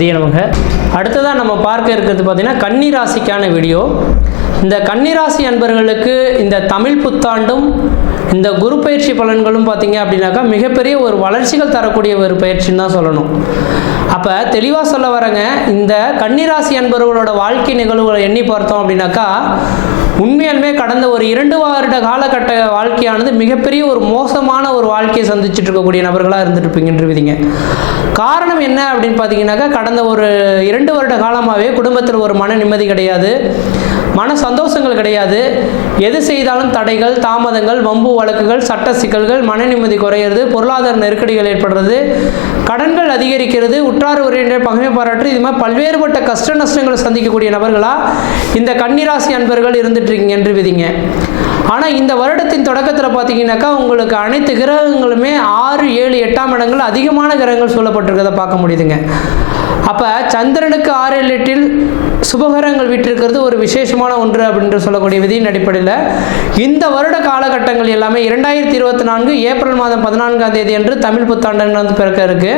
கணபதியே நமக. அடுத்ததாக நம்ம பார்க்க இருக்கிறது பார்த்திங்கன்னா கன்னிராசிக்கான வீடியோ. இந்த கன்னிராசி அன்பர்களுக்கு இந்த தமிழ் புத்தாண்டும் இந்த குரு பயிற்சி பலன்களும் பார்த்திங்க அப்படின்னாக்கா மிகப்பெரிய ஒரு வளர்ச்சிகள் தரக்கூடிய ஒரு பயிற்சின்னு தான் சொல்லணும். அப்போ தெளிவாக சொல்ல வரேங்க, இந்த கன்னிராசி அன்பர்களோட வாழ்க்கை நிகழ்வுகளை எண்ணி பார்த்தோம் அப்படின்னாக்கா உண்மையாலுமே கடந்த ஒரு 2 வருட காலகட்ட வாழ்க்கையானது மிகப்பெரிய ஒரு மோசமான ஒரு வாழ்க்கையை சந்திச்சுட்டு இருக்கக்கூடிய நபர்களாக இருந்துருப்பீங்கன்றீங்க. காரணம் என்ன அப்படின்னு பார்த்தீங்கன்னாக்கா கடந்த ஒரு 2 வருட காலமாகவே குடும்பத்தில் ஒரு மன நிம்மதி கிடையாது, மன சந்தோஷங்கள் கிடையாது. எது செய்தாலும் தடைகள், தாமதங்கள், வம்பு வழக்குகள், சட்ட சிக்கல்கள், மன நிம்மதி குறையிறது, பொருளாதார நெருக்கடிகள் ஏற்படுறது, கடன்கள் அதிகரிக்கிறது, உற்றார் உறவினர் பகைமை பாராட்டு, இது மாதிரி பல்வேறுபட்ட கஷ்ட நஷ்டங்களை சந்திக்கக்கூடிய நபர்களாக இந்த கன்னிராசி அன்பர்கள் இருந்துட்டு இருக்கீங்க என்று விதிங்க. ஆனால் இந்த வருடத்தின் தொடக்கத்தில் பார்த்தீங்கன்னாக்கா உங்களுக்கு அனைத்து கிரகங்களுமே 6, 7, 8ஆம் இடங்கள் அதிகமான கிரகங்கள் சொல்லப்பட்டிருக்கிறத பார்க்க முடியுதுங்க. அப்போ சந்திரனுக்கு 6, 7, 8இல் சுபகரங்கள் விட்டிருக்கிறது ஒரு விசேஷமான ஒன்று அப்படின்ற சொல்லக்கூடிய விதியின் அடிப்படையில் இந்த வருட காலகட்டங்கள் எல்லாமே 2024 ஏப்ரல் மாதம் 14ஆம் தேதி அன்று தமிழ் புத்தாண்டு வந்து பிறக்க இருக்கு.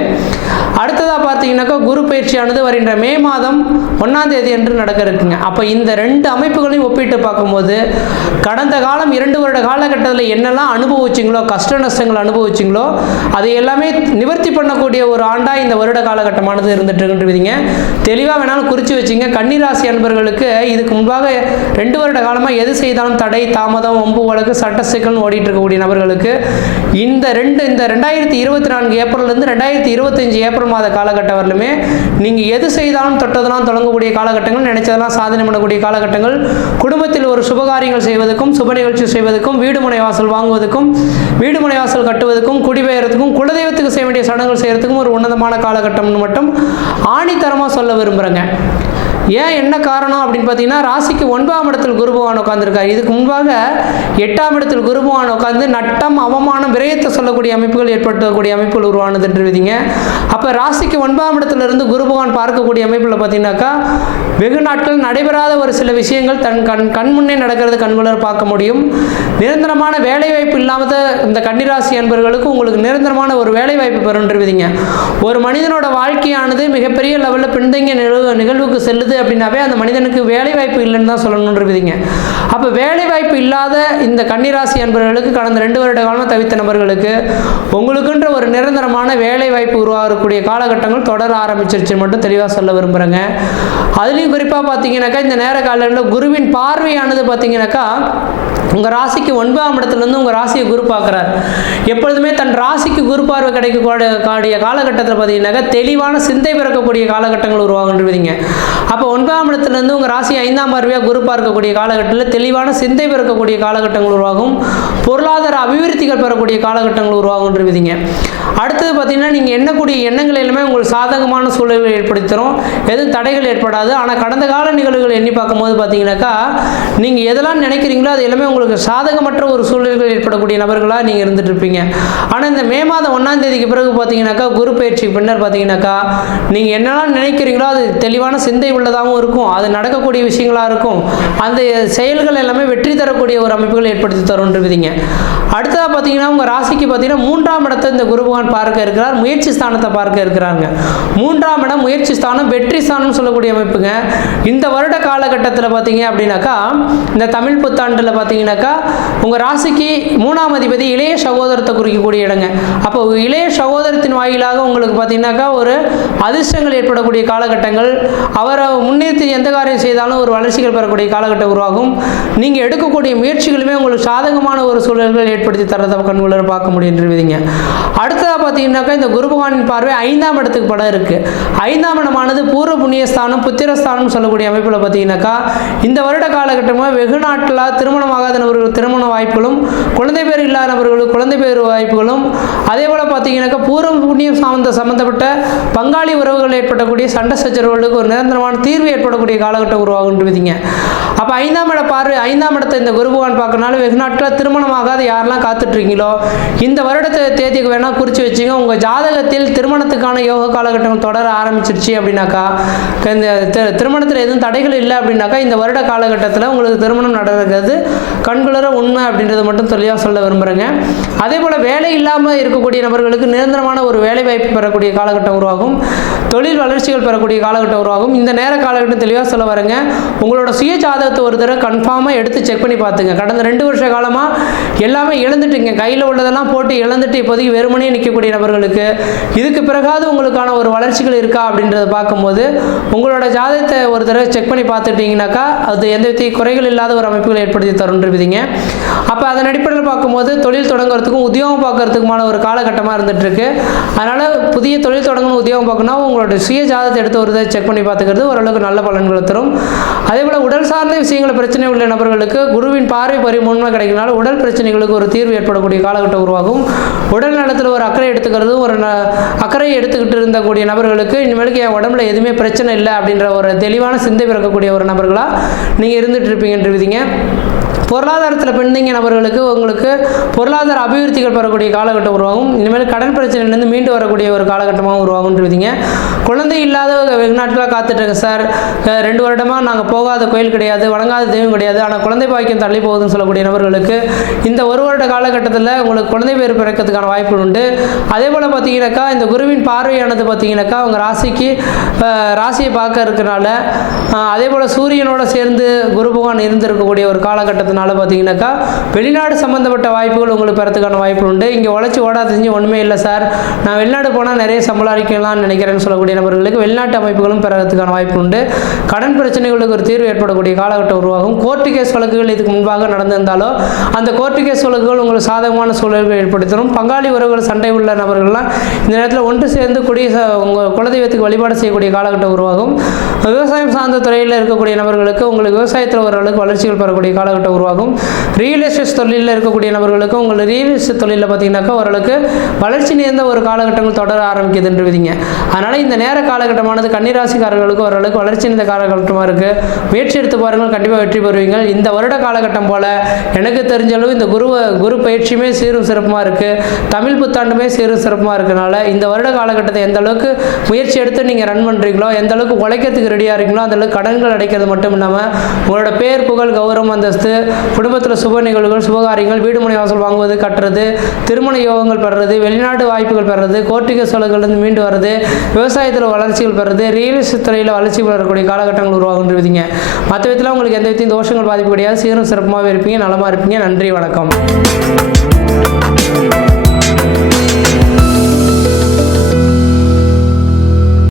அடுத்ததாக பார்த்தீங்கன்னாக்கா குரு பயிற்சியானது வருகின்ற மே மாதம் 1ஆம் தேதி அன்று நடக்க இருக்குங்க. அப்போ இந்த 2 அமைப்புகளையும் ஒப்பிட்டு பார்க்கும்போது கடந்த காலம் 2 வருட காலகட்டத்தில் என்னெல்லாம் அனுபவிச்சிங்களோ, கஷ்ட நஷ்டங்கள் அனுபவிச்சிங்களோ அதை எல்லாமே நிவர்த்தி பண்ணக்கூடிய ஒரு ஆண்டாக இந்த வருட காலகட்டமானது இருந்துட்டு இருக்குன்றீங்க. தெளிவாக வேணாலும் குறித்து வச்சுங்க. கன்னிராசி அன்பர்களுக்கு இதுக்கு முன்பாக 2 வருட காலமாக எது செய்தாலும் தடை, தாமதம், வம்பு வழக்கு, சட்ட சிக்கல்னு ஓடிட்டு இருக்கக்கூடிய நபர்களுக்கு இந்த 2024 ஏப்ரல்லேருந்து 2025 ஏப்ரல் மாத காலகட்டம் வரலுமே நீங்கள் எது செய்தாலும் தொட்டதெல்லாம் தொடங்கக்கூடிய காலகட்டங்கள், நினைச்சதெல்லாம் சாதனை பண்ணக்கூடிய காலகட்டங்கள், குடும்பத்தில் ஒரு சுபகாரியங்கள் செய்வதற்கும், சுப நிகழ்ச்சி செய்வதற்கும், வீடுமனை வாசல் வாங்குவதற்கும், வீடுமனை வாசல் கட்டுவதற்கும், குடிபெயர்றதுக்கும், குலதெய்வத்துக்கு செய்ய வேண்டிய சடங்குகள் செய்யறதுக்கும் ஒரு உன்னதமான காலகட்டம்னு மட்டும் ஆணித்தரமாக சொல்ல விரும்புகிறேங்க. ஏன் என்ன காரணம் அப்படின்னு பார்த்தீங்கன்னா ராசிக்கு 9ஆம் இடத்தில் குரு பகவான் உட்காந்துருக்காரு. இதுக்கு முன்பாக 8ஆம் இடத்தில் குரு பகவான் உட்காந்து நட்டம், அவமானம், விரயத்தை சொல்லக்கூடிய அமைப்புகள் ஏற்படுத்தக்கூடிய அமைப்புகள் உருவானது என்று விதிங்க. அப்போ ராசிக்கு 9ஆம் இடத்திலிருந்து குரு பகவான் பார்க்கக்கூடிய அமைப்பில் பார்த்தீங்கன்னாக்கா வெகு நாட்கள் நடைபெறாத ஒரு சில விஷயங்கள் தன் கண் முன்னே நடக்கிறது கண்குளர் பார்க்க முடியும். நிரந்தரமான வேலை வாய்ப்பு இல்லாத இந்த கன்னிராசி அன்பர்களுக்கு உங்களுக்கு நிரந்தரமான ஒரு வேலை வாய்ப்பு பெறுன்றவிதிங்க. ஒரு மனிதனோட வாழ்க்கையானது மிகப்பெரிய லெவலில் பின்தங்கிய நிகழ்வுக்கு செல்லுது அப்படின்னாவே அந்த மனிதனுக்கு வேலை வாய்ப்பு இல்லைன்னு தான் சொல்லணுன்றவிதிங்க. அப்போ வேலை வாய்ப்பு இல்லாத இந்த கன்னிராசி அன்பர்களுக்கு கடந்த 2 வருட காலமாக தவித்த நபர்களுக்கு உங்களுக்குன்ற ஒரு நிரந்தரமான வேலை வாய்ப்பு உருவாகக்கூடிய காலகட்டங்கள் தொடர ஆரம்பிச்சிருச்சு மட்டும் தெளிவாக சொல்ல விரும்புகிறேங்க. அதுலேயும் குறிப்பாக பார்த்தீங்கன்னாக்கா இந்த நேர காலங்களில் குருவின் பார்வையானது பார்த்தீங்கன்னாக்கா உங்கள் ராசிக்கு 9ஆம் இடத்துலேருந்து உங்கள் ராசியை குரு பார்க்குறார். எப்பொழுதுமே தன் ராசிக்கு குரு பார்வை கிடைக்கக்கூடிய காலகட்டத்தில் பார்த்தீங்கன்னாக்கா தெளிவான சிந்தை பிறக்கக்கூடிய காலகட்டங்கள் உருவாகுன்றீங்க. அப்போ 9ஆம் இடத்துலேருந்து உங்கள் ராசி 5ஆம் பார்வையாக குரு பார்க்கக்கூடிய காலகட்டத்தில் தெளிவான சிந்தை பிறக்கக்கூடிய காலகட்டங்கள் உருவாகும். பொருளாதார அபிவிருத்திகள் பெறக்கூடிய காலகட்டங்கள் உருவாகுன்றீங்க. அடுத்தது பார்த்தீங்கன்னா நீங்கள் எண்ணக்கூடிய எண்ணங்கள் எல்லாமே உங்களுக்கு சாதகமான சூழல்கள் ஏற்படுத்துகிறோம், எதுவும் தடைகள் ஏற்படாது. ஆனால் கடந்த கால நிகழ்வுகள் எண்ணி பார்க்கும்போது பார்த்தீங்கன்னாக்கா நீங்கள் எதெல்லாம் நினைக்கிறீங்களோ அது எல்லாமே உங்களுக்கு சாதகமற்ற ஒரு சூழல்கள் ஏற்படக்கூடிய நபர்களாக நீங்கள் இருந்துட்டு இருப்பீங்க. ஆனால் இந்த மே மாதம் 1ஆம் தேதிக்கு பிறகு பார்த்தீங்கன்னாக்கா குரு பயிற்சிக்கு பின்னர் பார்த்தீங்கன்னாக்கா நீங்கள் என்னெல்லாம் நினைக்கிறீங்களோ அது தெளிவான சிந்தை உள்ளதாகவும் இருக்கும், அது நடக்கக்கூடிய விஷயங்களாக இருக்கும், அந்த செயல்கள் எல்லாமே வெற்றி தரக்கூடிய ஒரு அமைப்புகள் ஏற்படுத்தி தருன்றீங்க. அடுத்ததாக பார்த்தீங்கன்னா உங்கள் ராசிக்கு பார்த்தீங்கன்னா 3ஆம் இடத்தை இந்த குரு பகவான் பார்க்க இருக்கிறார், முயற்சி ஸ்தானத்தை பார்க்க இருக்கிறாங்க. 3ஆம் இடம் முயற்சி ஸ்தானம், வெற்றி ஸ்தானம் சொல்லக்கூடிய அமைப்புங்க. இந்த வருட காலகட்டத்தில் பார்த்தீங்க அப்படின்னாக்கா இந்த தமிழ் புத்தாண்டில் பார்த்தீங்கன்னாக்கா உங்கள் ராசிக்கு 3ஆம் அதிபதி இளைய சகோதரத்தை குறிக்கக்கூடிய இடங்க. அப்போ இளைய சகோதரத்தின் வாயிலாக உங்களுக்கு பார்த்தீங்கன்னாக்கா ஒரு அதிர்ஷ்டங்கள் ஏற்படக்கூடிய காலகட்டங்கள், அவரை முன்னேற்றி எந்த காரியம் செய்தாலும் ஒரு வளர்ச்சிகள் பெறக்கூடிய காலகட்டம் உருவாகும். நீங்கள் எடுக்கக்கூடிய முயற்சிகளுமே உங்களுக்கு சாதகமான ஒரு சூழல்கள் ஏற்படுத்தி தரதை கண்குளர் பார்க்க முடியுன்றீங்க. அடுத்ததாக பார்த்தீங்கன்னாக்கா இந்த குரு பகவானின் பார்வை 5ஆம் இடத்துக்கு படம் இருக்குது. 5ஆம் இடமானது பூர்வ புண்ணியஸ்தானம், புத்திரஸ்தானம் சொல்லக்கூடிய அமைப்பில் பார்த்தீங்கன்னாக்கா இந்த வருட காலகட்டமாக வெகு நாட்களாக திருமணமாகாத நபர்கள் திருமண வாய்ப்புகளும், குழந்தை பேர் இல்லாத நபர்களுக்கு குழந்தை பேர் வாய்ப்புகளும், அதே போல் பார்த்தீங்கன்னாக்கா பூர்வ புண்ணியம் சம்பந்தப்பட்ட பங்காளி உறவுகள் ஏற்படக்கூடிய சண்டை சச்சரவுகளுக்கு ஒரு நிரந்தரமான தீர்வு ஏற்படக்கூடிய காலகட்டம் உருவாகுன்றீங்க. அப்போ 5ஆம் இட பார்வை 5ஆம் இடத்தை இந்த குரு பகவான் பார்க்கறனால வெகு நாட்களாக திருமணமாகாத யாரெல்லாம் காத்துட்ருக்கீங்களோ இந்த வருடத்தை தேதிக்கு வேணால் குறித்து வச்சுங்க. உங்கள் ஜாதகத்தில் திருமணத்துக்கான யோக காலகட்டங்கள் தொடர ஆரம்பிச்சிருச்சு அப்படின்னாக்கா, இந்த திருமணத்தில் எதுவும் தடைகள் இல்லை அப்படின்னாக்கா இந்த வருட காலகட்டத்தில் உங்களுக்கு திருமணம் நடக்கிறது கண்குளர உண்மை அப்படின்றத மட்டும் தெளிவாக சொல்ல விரும்புகிறேங்க. அதே போல் வேலை இல்லாமல் இருக்கக்கூடிய நபர்களுக்கு நிரந்தரமான ஒரு வேலை வாய்ப்பு பெறக்கூடிய காலகட்டம் உருவாகும். தொழில் வளர்ச்சிகள் பெறக்கூடிய காலகட்டம் உருவாகும். இந்த நேர காலகட்டம் தெளிவாக சொல்ல வரேங்க. உங்களோட சுய ஜாதகத்தை ஒரு தடவை கன்ஃபார்மாக எடுத்து செக் பண்ணி பார்த்துங்க. கடந்த 2 வருஷ காலமாக எல்லாமே இழந்துட்டுங்க, கையில் உள்ளதெல்லாம் போட்டு இழந்துட்டு இப்போதைக்கு வெறுமனே நிற்கக்கூடிய நபர்களுக்கு இதுக்கு பிறகாவது உங்களுக்கான ஒரு வளர்ச்சிகள் இருக்கா அப்படின்றத பார்க்கும்போது உங்களோட ஜாதகத்தை ஒரு தடவை செக் பண்ணி பார்த்துட்டிங்கனாக்கா அது எந்த வித குறைகள் இல்லாத ஒரு அமைப்புகளை ஏற்படுத்தி தருன்றவிதிங்க. அப்போ அதன் அடிப்படையில் பார்க்கும்போது தொழில் தொடங்குறதுக்கும் உத்தியோகம் பார்க்கறதுக்குமான ஒரு காலகட்டமாக இருந்துகிட்ருக்கு. அதனால் புதிய தொழில் தொடங்கணும், உத்தியோகம் பார்க்கணும், உங்களோட சுய ஜாதகத்தை எடுத்து ஒரு இதை செக் பண்ணி பார்த்துக்கிறது ஓரளவுக்கு நல்ல பலன்களை தரும். அதே போல் உடல் சார்ந்த விஷயங்கள் பிரச்சனை உள்ள நபர்களுக்கு குருவின் பார்வை பரிபூர்ணமாக கிடைக்கிறனால உடல் பிரச்சனைகளுக்கு ஒரு தீர்வு ஏற்படக்கூடிய காலகட்டம் உருவாகும். உடல் நலத்தில் ஒரு அக்கறை எடுத்துக்கிறது, ஒரு அக்கறையை எடுத்துக்கிட்டு இருந்தக்கூடிய நபர்களுக்கு இனிமேலுக்கு என் உடம்புல எதுவுமே பிரச்சனை இல்லை அப்படின்ற ஒரு தெளிவான சிந்தை பிறக்கக்கூடிய ஒரு நபர்களாக நீங்கள் இருந்துகிட்டு இருப்பீங்கன்றவிதிங்க. பொருளாதாரத்தில் பெண்ணிங்க நபர்களுக்கு உங்களுக்கு பொருளாதார அபிவிருத்திகள் பெறக்கூடிய காலகட்டம் உருவாகும். இனிமேல் கடன் பிரச்சனையிலேருந்து மீண்டு வரக்கூடிய ஒரு காலகட்டமாக உருவாகுன்றவிதிங்க. குழந்தை இல்லாத வெகு நாட்களாக காத்துட்ருங்க சார், 2 வருடமாக நாங்கள் போகாத கோயில் கிடையாது, வணங்காத தெய்வம் கிடையாது, ஆனால் குழந்தை பாக்கியம் தள்ளி போகுதுன்னு சொல்லக்கூடிய நபர்களுக்கு இந்த 1 வருட காலகட்டத்தில் உங்களுக்கு குழந்தை பேர் பிறக்கிறதுக்கான வாய்ப்புகள் உண்டு. அதே போல் பார்த்தீங்கன்னாக்கா இந்த குருவின் பார்வையானது பார்த்தீங்கன்னாக்கா அவங்க ராசியை பார்க்க இருக்கிறனால, அதே போல் சூரியனோட சேர்ந்து குரு பகவான் இருந்திருக்கக்கூடிய ஒரு காலகட்டத்தினால பார்த்தீங்கன்னாக்கா வெளிநாடு சம்பந்தப்பட்ட வாய்ப்புகள் உங்களுக்கு பெறத்துக்கான வாய்ப்பு உண்டு. இங்கே உழைச்சி ஓடாத செஞ்சு ஒன்றுமே இல்லை சார், நான் வெளிநாடு போனால் நிறைய சம்பாதிக்கலாம்னு நினைக்கிறேன்னு சொல்லக்கூடிய நபர்களுக்கு வெளிநாட்டு அமைப்புகளும் பெறத்துக்கான வாய்ப்பு உண்டு. கடன் பிரச்சனைகளுக்கு ஒரு தீர்வு ஏற்படக்கூடிய காலகட்டம் உருவாகும். கோர்ட்டு கேஸ் வழக்குகள் இதுக்கு முன்பாக நடந்திருந்தாலோ அந்த கோர்ட்டு கேஸ் வழக்குகள் உங்களுக்கு சாதகமான சூழல்களை ஏற்படுத்தணும். பங்காளி உறவுகள் சண்டை உள்ள நபர்கள்லாம் இந்த நேரத்தில் ஒன்று சேர்ந்து உங்கள் குலதெய்வத்துக்கு வழிபாடு செய்யக்கூடிய காலகட்டம் உருவாகும். விவசாயம் சார்ந்த துறையில் இருக்கக்கூடிய நபர்களுக்கு உங்களுக்கு விவசாயத்தில் ஓரளவுக்கு வளர்ச்சிகள் பெறக்கூடிய காலகட்டம் உருவாகும். ரியல் எஸ்டேட் தொழிலில் இருக்கக்கூடிய நபர்களுக்கு உங்களுக்கு ரியல் எஸ்டேட் தொழிலில் பார்த்தீங்கன்னாக்கா ஓரளவுக்கு வளர்ச்சி நேர்ந்த ஒரு காலகட்டங்கள் தொடர ஆரம்பிக்குதுன்றவிதிங்க. அதனால் இந்த நேர காலகட்டமானது கன்னிராசிக்காரர்களுக்கு ஓரளவுக்கு வளர்ச்சி நேர்ந்த காலகட்டமாக இருக்குது. முயற்சி எடுத்து பாருங்கள், கண்டிப்பாக வெற்றி பெறுவீங்க. இந்த வருட காலகட்டம் போல் எனக்கு தெரிஞ்சளவு இந்த குரு பயிற்சியுமே சீரும் சிறப்புமாக இருக்குது, தமிழ் புத்தாண்டுமே சீரும் சிறப்புமாக இருக்கனால இந்த வருட காலகட்டத்தை எந்த அளவுக்கு முயற்சி எடுத்து நீங்கள் ரன் பண்ணுறீங்களோ, எந்த அளவுக்கு உழைக்கிறதுக்கு ரெடியாக இருக்கீங்களோ அந்த அளவுக்கு கடன்கள் அடைக்கிறது மட்டும் இல்லாமல் உங்களோட பேர் புகழ் கௌரவம் அந்தஸ்து, குடும்பத்தில் சுப நிகழ்வுகள் சுபகாரியங்கள், வீடு மனை வாசல் வாங்குவது கட்டுறது, திருமண யோகங்கள் பெறுறது, வெளிநாட்டு வாய்ப்புகள் பெறுறது, கோர்ட்டிக சோழர்கள்லேருந்து மீண்டு வர்றது, விவசாயத்தில் வளர்ச்சிகள் பெறுறது, ரியல் எஸ்டேட் துறையில் வளர்ச்சி பெறக்கூடிய காலகட்டங்கள் உருவாகுன்றவிதிங்க. மற்ற விதத்தில் உங்களுக்கு எந்த விதத்தையும் தோஷங்கள் பாதிப்பு கிடையாது, சீரும் சிறப்புமாக இருப்பீங்க, நலமாக இருப்பீங்க. நன்றி, வணக்கம்.